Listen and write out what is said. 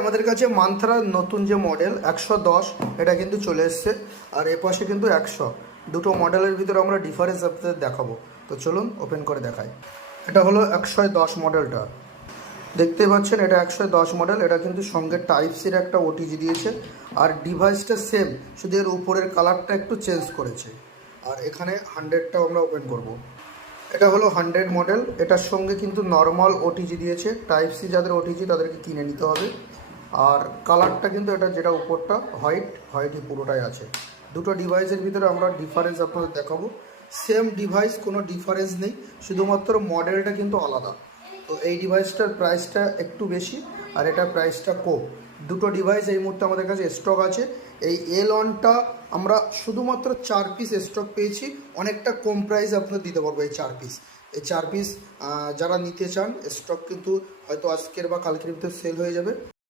আমাদের কাছে মান্থরার নতুন যে মডেল 110 এটা কিন্তু চলে এসছে, আর এ পাশে কিন্তু 100, দুটো মডেলের ভিতরে আমরা ডিফারেন্স আপনাদের দেখাবো। তো চলুন ওপেন করে দেখাই। এটা হলো 110 মডেলটা, দেখতে পাচ্ছেন এটা 110 মডেল। এটা কিন্তু সঙ্গে টাইপ সির একটা ওটিজি দিয়েছে, আর ডিভাইসটা সেম, শুধু এর উপরের কালারটা একটু চেঞ্জ করেছে। আর এখানে 100টা আমরা ওপেন করব। এটা হলো 100 মডেল, এটার সঙ্গে কিন্তু নর্মাল ওটিজি দিয়েছে। টাইপ সি যাদের ওটিজি তাদেরকে কিনে নিতে হবে। আর কালারটা কিন্তু এটা যেটা উপরটা হোয়াইটই পুরোটাই আছে। দুটো ডিভাইসের ভিতরে আমরা ডিফারেন্স আপনাদের দেখাবো। সেম ডিভাইস, কোনো ডিফারেন্স নেই, শুধুমাত্র মডেলটা কিন্তু আলাদা। তো এই ডিভাইসটার প্রাইসটা একটু বেশি, আর এটার প্রাইসটা কম। দুটো ডিভাইস এই মুহূর্তে আমাদের কাছে স্টক আছে। এই L1টা আমরা শুধুমাত্র 4 পিস স্টক পেয়েছি, অনেকটা কম প্রাইসে আপনাদের দিতে পারবো এই 4 পিস। এই 4 পিস যারা নিতে চান, স্টক কিন্তু হয়তো আজকের বা কালকের ভিতরে সেল হয়ে যাবে।